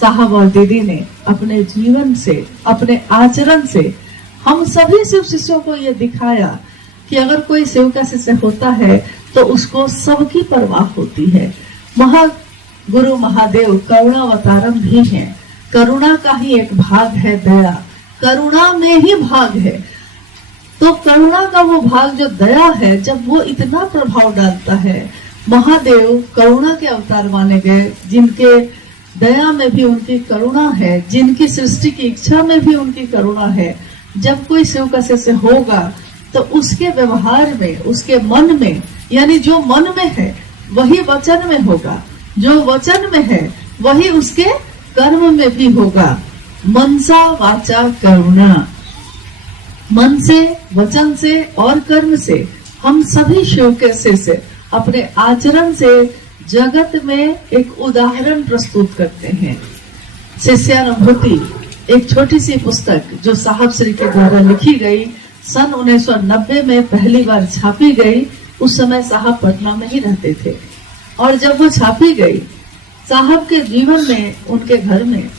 साहब और दीदी ने अपने जीवन से, अपने आचरण से हम सभी शिव शिष्यों को ये दिखाया कि अगर कोई शिव का शिष्य होता है तो उसको सबकी परवाह होती है। महागुरु महादेव करुणावतारम भी हैं। करुणा का ही एक भाग है दया, करुणा में ही भाग है। तो करुणा का वो भाग जो दया है, जब वो इतना प्रभाव डालता है, महादेव करुणा के अवतार माने गए, जिनके दया में भी उनकी करुणा है, जिनकी सृष्टि की इच्छा में भी उनकी करुणा है। जब कोई शिव का शिष्य होगा तो उसके व्यवहार में, उसके मन में, यानी जो मन में है वही वचन में होगा, जो वचन में है वही उसके कर्म में भी होगा। मनसा वाचा करुणा, मन से, वचन से और कर्म से हम सभी शिव के शिष्य अपने आचरण से जगत में एक उदाहरण प्रस्तुत करते हैं। शिष्यानुभूति एक छोटी सी पुस्तक जो साहब श्री के द्वारा लिखी गई, सन 1990 में पहली बार छापी गई। उस समय साहब पटना में ही रहते थे और जब वो छापी गई, साहब के जीवन में, उनके घर में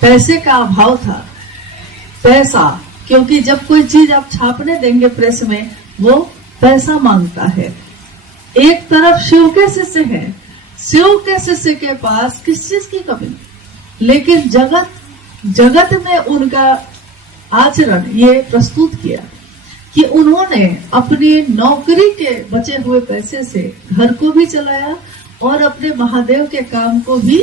पैसे का अभाव था। पैसा, क्योंकि जब कोई चीज आप छापने देंगे प्रेस में, वो पैसा मांगता है। एक तरफ शिव के शिष्य हैं, शिव के शिष्य के पास किस चीज की कमी, लेकिन जगत में उनका आचरण ये प्रस्तुत किया कि उन्होंने अपनी नौकरी के बचे हुए पैसे से घर को भी चलाया और अपने महादेव के काम को भी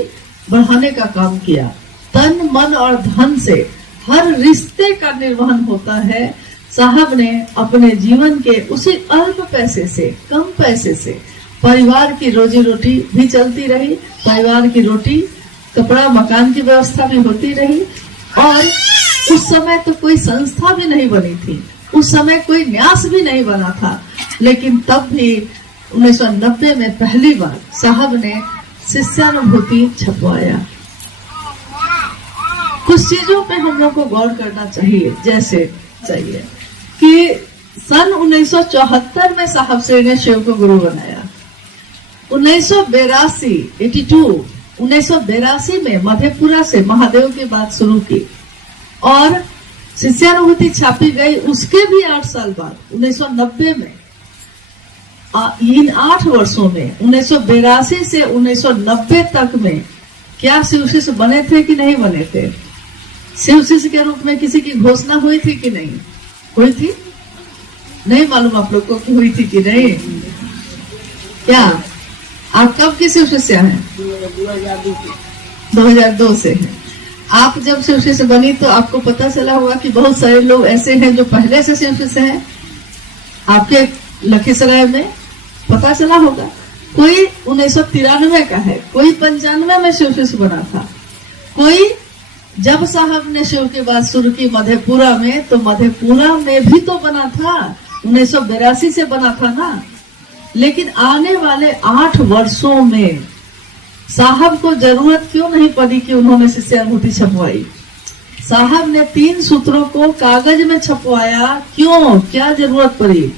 बढ़ाने का काम किया। तन, मन और धन से हर रिश्ते का निर्वहन होता है। साहब ने अपने जीवन के उसी अल्प पैसे से, कम पैसे से परिवार की रोजी रोटी भी चलती रही, परिवार की रोटी, कपड़ा, मकान की व्यवस्था भी होती रही। और उस समय तो कोई संस्था भी नहीं बनी थी, उस समय कोई न्यास भी नहीं बना था, लेकिन तब भी 1990 में पहली बार साहब ने शिष्यानुभूति छपवाया। कुछ चीजों पे हम लोग को गौर करना चाहिए, जैसे चाहिए कि सन 1974 में साहब श्री ने शिव को गुरु बनाया। 1982 में मधेपुरा से महादेव की बात शुरू की और शिष्यानुभूति छापी गई। उसके भी 8 साल बाद 1990 में, इन 8 वर्षों में 1982 से 1990 तक में क्या शिव शिष्य बने थे कि नहीं बने थे? शिव शिष्य के रूप में किसी की घोषणा हुई थी कि नहीं हुई थी? नहीं मालूम आप लोग को कि हुई थी कि नहीं? क्या आप कब के शिव शिष्य हैं? 2002 से हैं। आप जब शिव शिष्य बनी तो आपको पता चला होगा कि बहुत सारे लोग ऐसे हैं जो पहले से शिव शिष्य हैं। आपके लखीसराय में पता चला होगा, कोई 1993 का है, कोई 95 में शिव शिष्य बना था, कोई जब साहब ने शिव की बात शुरू की मधेपुरा में, तो मधेपुरा में भी तो बना था, 1982 से बना था ना। लेकिन आने वाले 8 वर्षों में साहब को जरूरत क्यों नहीं पड़ी कि उन्होंने शिष्यानुभूति छपवाई? साहब ने 3 सूत्रों को कागज में छपवाया। क्यों? क्या जरूरत पड़ी?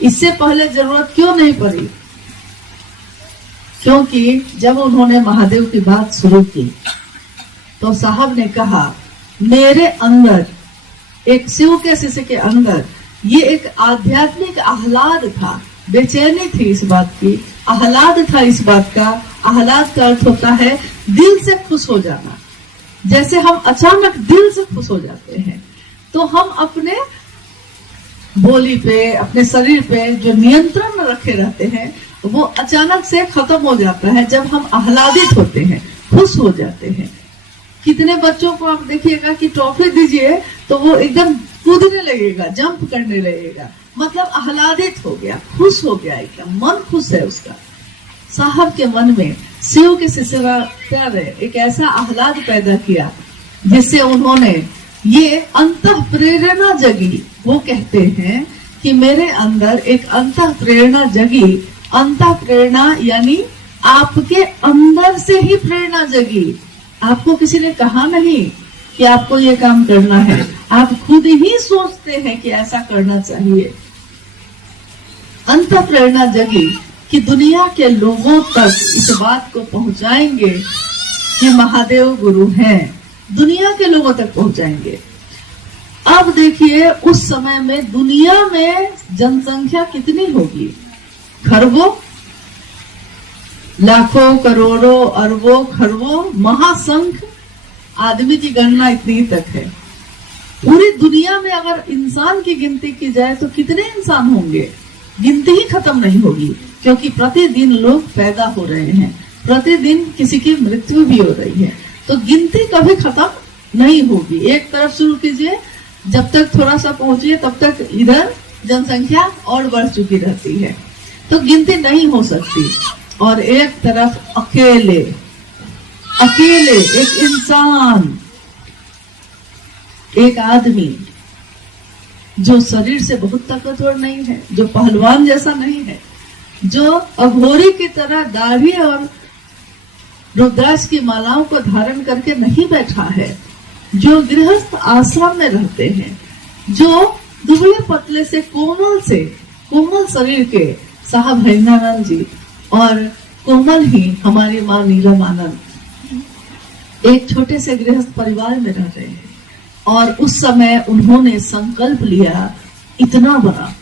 इससे पहले जरूरत क्यों नहीं पड़ी? क्योंकि जब उन्होंने महादेव की बात शुरू की तो साहब ने कहा, मेरे अंदर, एक शिव के शिष्य के अंदर ये एक आध्यात्मिक आह्लाद था, बेचैनी थी इस बात की, आह्लाद था इस बात का। आह्लाद का अर्थ होता है दिल से खुश हो जाना। जैसे हम अचानक दिल से खुश हो जाते हैं तो हम अपने बोली पे, अपने शरीर पे जो नियंत्रण रखे रहते हैं वो अचानक से खत्म हो जाता है जब हम आह्लादित होते हैं, खुश हो जाते हैं। कितने बच्चों को आप देखिएगा कि ट्रॉफी दीजिए तो वो एकदम कूदने लगेगा, जंप करने लगेगा, मतलब आह्लादित हो गया, खुश हो गया, एकदम मन खुश है उसका। साहब के मन में शिव के शिष्यता ने एक ऐसा आह्लाद पैदा किया जिससे उन्होंने ये अंतः प्रेरणा जगी। वो कहते हैं कि मेरे अंदर एक अंतः प्रेरणा जगी। अंतः प्रेरणा यानी आपके अंदर से ही प्रेरणा जगी। आपको किसी ने कहा नहीं कि आपको ये काम करना है, आप खुद ही सोचते हैं कि ऐसा करना चाहिए। अंतः प्रेरणा जगी कि दुनिया के लोगों तक इस बात को पहुंचाएंगे कि महादेव गुरु हैं, दुनिया के लोगों तक पहुंचाएंगे। अब देखिए उस समय में दुनिया में जनसंख्या कितनी होगी, खरबों, लाखों, करोड़ों, अरबों, खरबों, महासंख्य आदमी की गणना इतनी तक है। पूरी दुनिया में अगर इंसान की गिनती की जाए तो कितने इंसान होंगे, गिनती ही खत्म नहीं होगी, क्योंकि प्रतिदिन लोग पैदा हो रहे हैं, प्रतिदिन किसी की मृत्यु भी हो रही है, तो गिनती कभी खत्म नहीं होगी। एक तरफ शुरू कीजिए, जब तक थोड़ा सा पहुंचिए तब तक इधर जनसंख्या और बढ़ चुकी रहती है, तो गिनती नहीं हो सकती। और एक तरफ अकेले एक इंसान, एक आदमी जो शरीर से बहुत ताकतवर नहीं है, जो पहलवान जैसा नहीं है, जो अघोरी की तरह दाढ़ी और रुद्राक्ष की मालाओं को धारण करके नहीं बैठा है, जो गृहस्थ आश्रम में रहते हैं, जो दुबले पतले से कोमल शरीर के साहब भैरवानंद जी और कोमल ही हमारी माँ नीलमानंद एक छोटे से गृहस्थ परिवार में रह रहे हैं। और उस समय उन्होंने संकल्प लिया इतना बड़ा।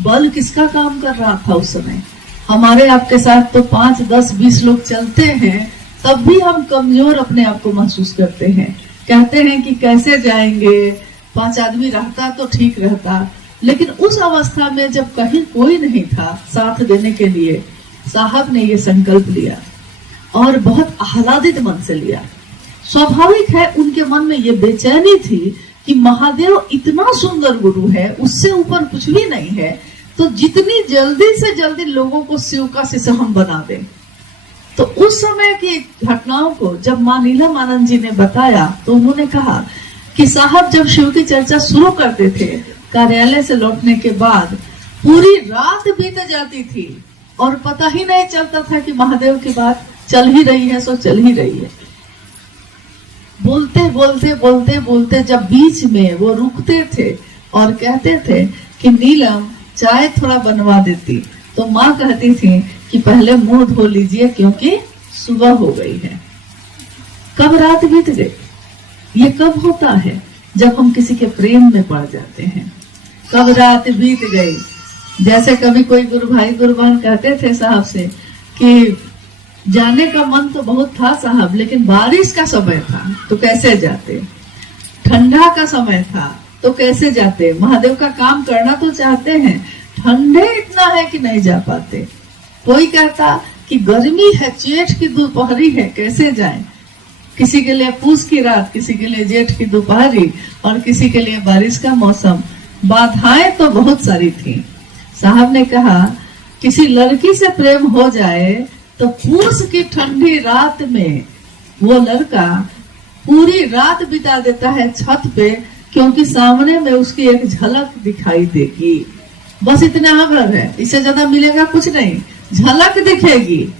बल किसका काम कर रहा था उस समय? हमारे आपके साथ तो 5, 10, 20 लोग चलते हैं, तब भी हम कमजोर अपने आप को महसूस करते हैं। कहते हैं कि कैसे जाएंगे, 5 आदमी रहता तो ठीक रहता। लेकिन उस अवस्था में जब कहीं कोई नहीं था साथ देने के लिए, साहब ने ये संकल्प लिया और बहुत आह्लादित मन से लिया। स्वाभाविक है उनके मन में ये बेचैनी थी कि महादेव इतना सुंदर गुरु है, उससे ऊपर कुछ भी नहीं है, तो जितनी जल्दी से जल्दी लोगों को शिव का शिष्य हम बना दें। तो उस समय की घटनाओं को जब माँ नीलमानंद जी ने बताया तो उन्होंने कहा कि साहब जब शिव की चर्चा शुरू करते थे, कार्यालय से लौटने के बाद पूरी रात बीत जाती थी और पता ही नहीं चलता था कि महादेव की बात चल ही रही है सो चल ही रही है। बोलते जब बीच में वो रुकते थे और कहते थे कि नीलम चाय थोड़ा बनवा देती, तो माँ कहती थी कि पहले मुंह धो लीजिए क्योंकि सुबह हो गई है। कब रात बीत गई? ये कब होता है? जब हम किसी के प्रेम में पड़ जाते हैं। कब रात बीत गई? जैसे कभी कोई गुरु भाई गुरु बहन कहते थे साहब से कि जाने का मन तो बहुत था साहब, लेकिन बारिश का समय था तो कैसे जाते, ठंडा का समय था तो कैसे जाते, महादेव का काम करना तो चाहते हैं, ठंडे इतना है कि नहीं जा पाते। कोई कहता कि गर्मी है, जेठ की दोपहरी है, कैसे जाएं। किसी के लिए पूस की रात, किसी के लिए जेठ की दोपहरी और किसी के लिए बारिश का मौसम। बाधाएं तो बहुत सारी थी। साहब ने कहा किसी लड़की से प्रेम हो जाए तो पूस की ठंडी रात में वो लड़का पूरी रात बिता देता है छत पे, क्योंकि सामने में उसकी एक झलक दिखाई देगी। बस इतना अगर है, इससे ज्यादा मिलेगा कुछ नहीं, झलक दिखेगी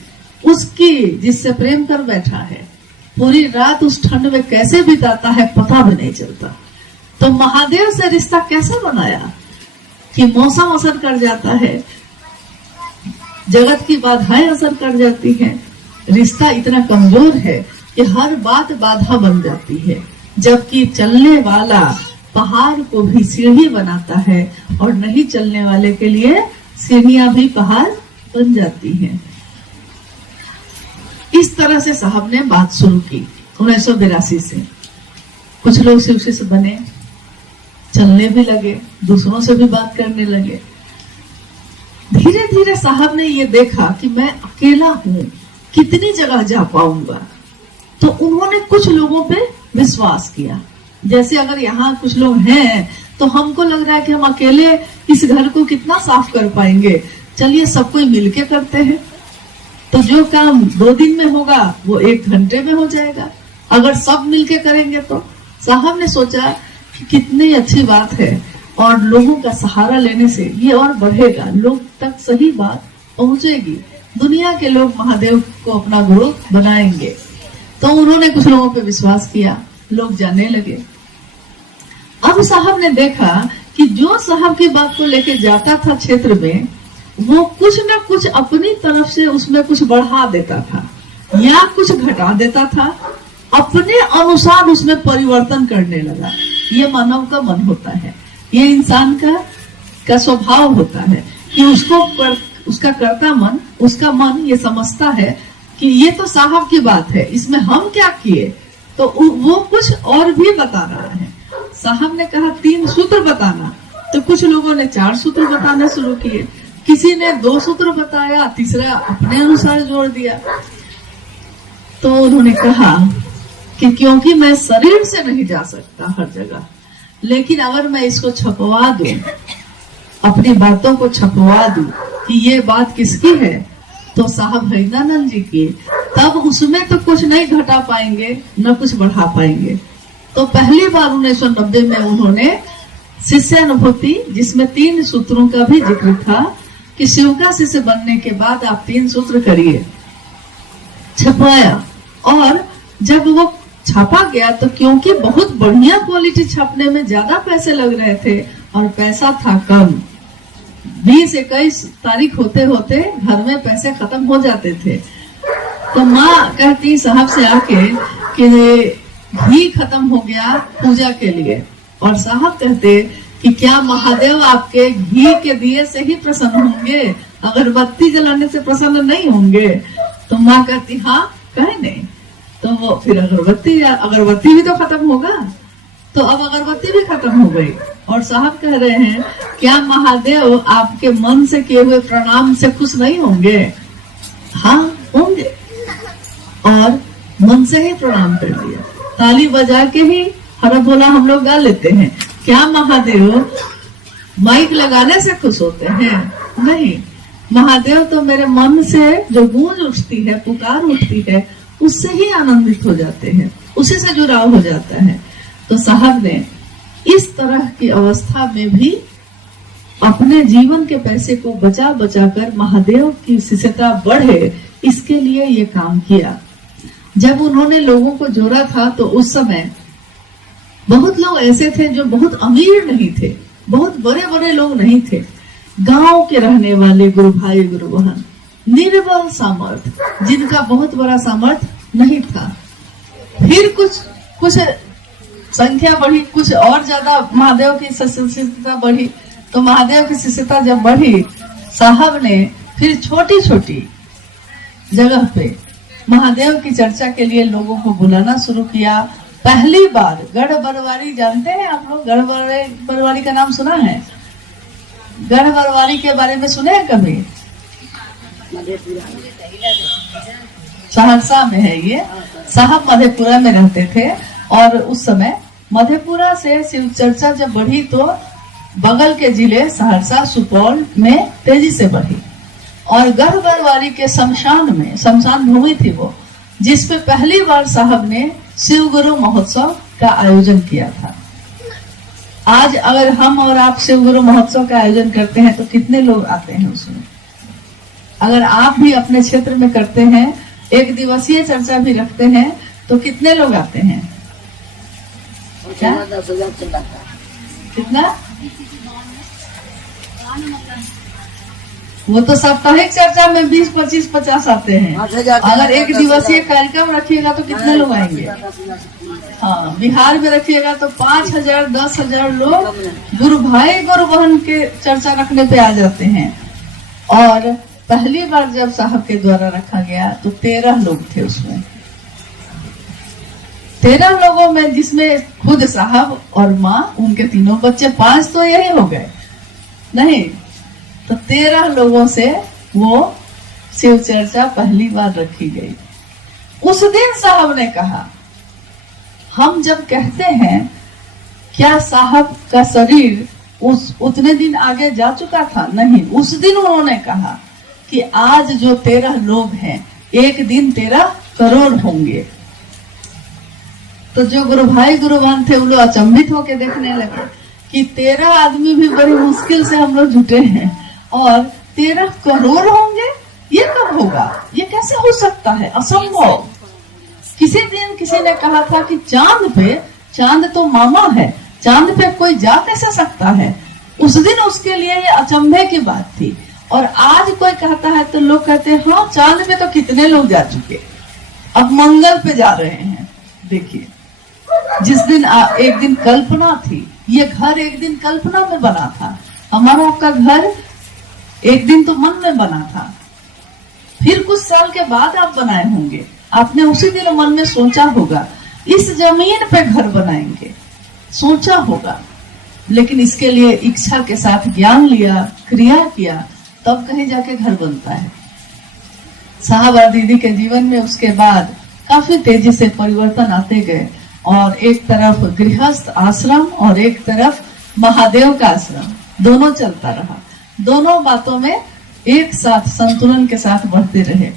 उसकी जिससे प्रेम कर बैठा है। पूरी रात उस ठंड में कैसे बिताता है पता भी नहीं चलता। तो महादेव से रिश्ता कैसे बनाया कि मौसम असर कर जाता है, जगत की बाधाएं असर कर जाती हैं। रिश्ता इतना कमजोर है कि हर बात बाधा बन जाती है, जबकि चलने वाला पहाड़ को भी सीढ़ी बनाता है और नहीं चलने वाले के लिए सीढ़ियां भी पहाड़ बन जाती हैं। इस तरह से साहब ने बात शुरू की 1982 से। कुछ लोग शिव शिष्य बने, चलने भी लगे, दूसरों से भी बात करने लगे। धीरे धीरे साहब ने ये देखा कि मैं अकेला हूँ, कितनी जगह जा पाऊंगा। तो उन्होंने कुछ लोगों पे विश्वास किया। जैसे अगर यहाँ कुछ लोग हैं तो हमको लग रहा है कि हम अकेले इस घर को कितना साफ कर पाएंगे, चलिए सब कोई मिलके करते हैं। तो जो काम 2 दिन में होगा वो 1 घंटे में हो जाएगा, अगर सब मिलके करेंगे तो। साहब ने सोचा कि कितनी अच्छी बात है और लोगों का सहारा लेने से ये और बढ़ेगा, लोग तक सही बात पहुंचेगी, दुनिया के लोग महादेव को अपना गुरु बनाएंगे। तो उन्होंने कुछ लोगों पे विश्वास किया, लोग जाने लगे। अब साहब ने देखा कि जो साहब की बात को लेके जाता था क्षेत्र में, वो कुछ न कुछ अपनी तरफ से उसमें कुछ बढ़ा देता था या कुछ घटा देता था, अपने अनुसार उसमें परिवर्तन करने लगा। ये मानव का मन होता है, ये इंसान का स्वभाव होता है कि उसका कर्ता मन, उसका मन ये समझता है कि ये तो साहब की बात है, इसमें हम क्या किए, तो वो कुछ और भी बता रहा है। साहब ने कहा 3 सूत्र बताना, तो कुछ लोगों ने 4 सूत्र बताना शुरू किए, किसी ने 2 सूत्र बताया, तीसरा अपने अनुसार जोड़ दिया। तो उन्होंने कहा कि क्योंकि मैं शरीर से नहीं जा सकता हर जगह, लेकिन अगर मैं इसको छपवा दूं, अपनी बातों को छपवा दूं कि ये बात किसकी है, तो साहब हरिदानंद जी की, तब उसमें तो कुछ नहीं घटा पाएंगे न कुछ बढ़ा पाएंगे। तो पहली बार 1990 में उन्होंने शिष्यानुभूति, जिसमें 3 सूत्रों का भी जिक्र था कि शिव का शिष्य बनने के बाद आप 3 सूत्र करिए, छपवाया। और जब वो छापा गया तो क्योंकि बहुत बढ़िया क्वालिटी छापने में ज्यादा पैसे लग रहे थे और पैसा था कम, 20-21 तारीख होते होते घर में पैसे खत्म हो जाते थे। तो माँ कहती साहब से आके कि घी खत्म हो गया पूजा के लिए, और साहब कहते कि क्या महादेव आपके घी के दिए से ही प्रसन्न होंगे, अगरबत्ती जलाने से प्रसन्न नहीं होंगे? तो माँ कहती हाँ, कहे नहीं। तो वो फिर अगरबत्ती भी तो खत्म होगा। तो अब अगरबत्ती भी खत्म हो गई, और साहब कह रहे हैं क्या महादेव आपके मन से किए हुए प्रणाम से खुश नहीं होंगे? हाँ होंगे। और मन से ही प्रणाम कर दिया, ताली बजा के ही हरा बोला हम लोग गा लेते हैं। क्या महादेव माइक लगाने से खुश होते हैं? नहीं, महादेव तो मेरे मन से जो गूंज उठती है, पुकार उठती है, उससे ही आनंदित हो जाते हैं, उसी से जुड़ाव हो जाता है। तो साहब ने इस तरह की अवस्था में भी अपने जीवन के पैसे को बचा बचा कर महादेव की शिष्यता बढ़े, इसके लिए ये काम किया। जब उन्होंने लोगों को जोड़ा था तो उस समय बहुत लोग ऐसे थे जो बहुत अमीर नहीं थे, बहुत बड़े बड़े लोग नहीं थे, गांव के रहने वाले गुरु भाई गुरु बहन, निर्बल सामर्थ, जिनका बहुत बड़ा सामर्थ नहीं था। फिर कुछ संख्या बढ़ी, कुछ और ज्यादा महादेव की शिष्यता बढ़ी। तो महादेव की शिष्यता जब बढ़ी, साहब ने फिर छोटी छोटी जगह पे महादेव की चर्चा के लिए लोगों को बुलाना शुरू किया। पहली बार गढ़ बरवारी, जानते हैं आप लोग? गढ़ बरवारी का नाम सुना है? गढ़ बरवारी के बारे में सुने हैं कभी? सहरसा में है ये। साहब मधेपुरा में रहते थे, और उस समय मधेपुरा से शिव चर्चा जब बढ़ी तो बगल के जिले सहरसा, सुपौल में तेजी से बढ़ी। और गढ़ बरवारी के शमशान भूमि थी वो, जिसपे पहली बार साहब ने शिव गुरु महोत्सव का आयोजन किया था। आज अगर हम और आप शिव गुरु महोत्सव का आयोजन करते हैं तो कितने लोग आते हैं उसमें? अगर आप भी अपने क्षेत्र में करते हैं, 1 दिवसीय चर्चा भी रखते हैं, तो कितने लोग आते हैं? क्या? कितना? वो तो साप्ताहिक चर्चा में 20, 25, 50 आते हैं। अगर 1 दिवसीय कार्यक्रम रखिएगा तो कितने लोग आएंगे? हाँ, बिहार में रखिएगा तो 5,000, 10,000 लोग गुरु भाई गुरु बहन के चर्चा रखने पे आ जाते हैं। और पहली बार जब साहब के द्वारा रखा गया तो 13 लोग थे उसमें। 13 लोगों में जिसमें खुद साहब और माँ, उनके 3 बच्चे, 5 तो यही हो गए नहीं, तो 13 लोगों से वो शिव चर्चा पहली बार रखी गई। उस दिन साहब ने कहा, हम जब कहते हैं क्या साहब का शरीर उतने दिन आगे जा चुका था? नहीं, उस दिन उन्होंने कहा कि आज जो 13 लोग हैं, एक दिन 13 करोड़ होंगे। तो जो गुरु भाई गुरु बहन थे, वो लोग अचंभित होकर देखने लगे कि 13 आदमी भी बड़ी मुश्किल से हम लोग जुटे हैं, और 13 करोड़ होंगे, ये कब होगा? ये कैसे हो सकता है? असंभव। किसी दिन किसी ने कहा था कि चांद तो मामा है, चांद पे कोई जा कैसे सकता है? उस दिन उसके लिए ये अचंभे की बात थी। और आज कोई कहता है तो लोग कहते हैं हाँ, चांद पे तो कितने लोग जा चुके। अब मंगल पे जा रहे हैं। देखिए, जिस दिन एक दिन कल्पना थी, ये घर एक दिन कल्पना में बना था, हमारा आपका घर एक दिन तो मन में बना था, फिर कुछ साल के बाद आप बनाए होंगे। आपने उसी दिन मन में सोचा होगा इस जमीन पे घर बनाएंगे, सोचा होगा, लेकिन इसके लिए इच्छा के साथ ज्ञान लिया, क्रिया किया, तब कहीं जाके घर बनता है। साहब और दीदी के जीवन में उसके बाद काफी तेजी से परिवर्तन आते गए, और एक तरफ गृहस्थ आश्रम और एक तरफ महादेव का आश्रम, दोनों चलता रहा। दोनों बातों में एक साथ संतुलन के साथ बढ़ते रहे।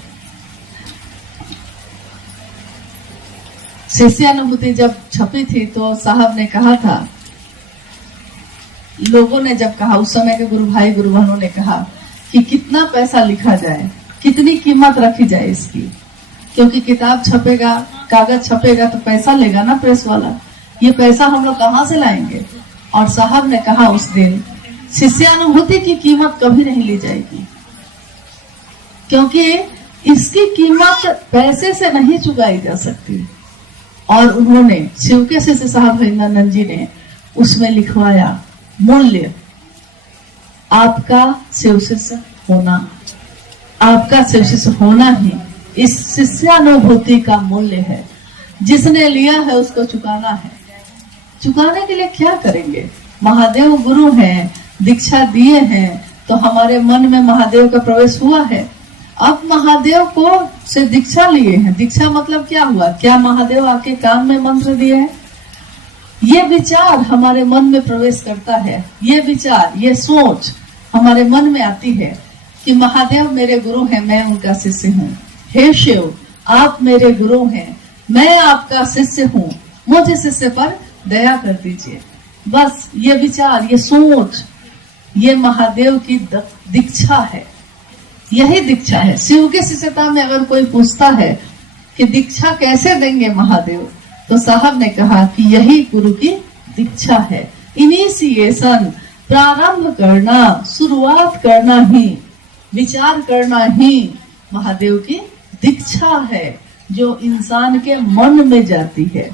शिष्यानुभूति जब छपी थी तो साहब ने कहा था, लोगों ने जब कहा, उस समय के गुरु भाई गुरु बहनों ने कहा कि कितना पैसा लिखा जाए, कितनी कीमत रखी जाए इसकी, क्योंकि किताब छपेगा, कागज छपेगा तो पैसा लेगा ना प्रेस वाला, ये पैसा हम लोग कहाँ से लाएंगे। और साहब ने कहा उस दिन, शिष्यानुभूति की कीमत कभी नहीं ली जाएगी, क्योंकि इसकी कीमत पैसे से नहीं चुकाई जा सकती। और उन्होंने शिव के शिष्य साहब हरिनंदन जी ने उसमें लिखवाया, मूल्य आपका शिव शिष्य होना, आपका शिव शिष्य होना ही इस शिष्यानुभूति का मूल्य है। जिसने लिया है उसको चुकाना है। चुकाने के लिए क्या करेंगे? महादेव गुरु हैं, दीक्षा दिए हैं, तो हमारे मन में महादेव का प्रवेश हुआ है। अब महादेव को से दीक्षा लिए हैं। दीक्षा मतलब क्या हुआ? क्या महादेव आके कान में मंत्र दिए हैं? ये विचार हमारे मन में प्रवेश करता है। ये विचार, ये सोच हमारे मन में आती है कि महादेव मेरे गुरु हैं, मैं उनका शिष्य हूँ। हे शिव, आप मेरे गुरु हैं, मैं आपका शिष्य हूँ, मुझे शिष्य पर दया कर दीजिए। बस ये विचार, ये सोच, ये महादेव की दीक्षा है। यही दीक्षा है। शिव के शिष्यता में अगर कोई पूछता है कि दीक्षा कैसे देंगे महादेव, तो साहब ने कहा कि यही गुरु की दीक्षा है। इनिशिएशन, प्रारंभ करना, शुरुआत करना ही, विचार करना ही महादेव की दीक्षा है, जो इंसान के मन में जाती है।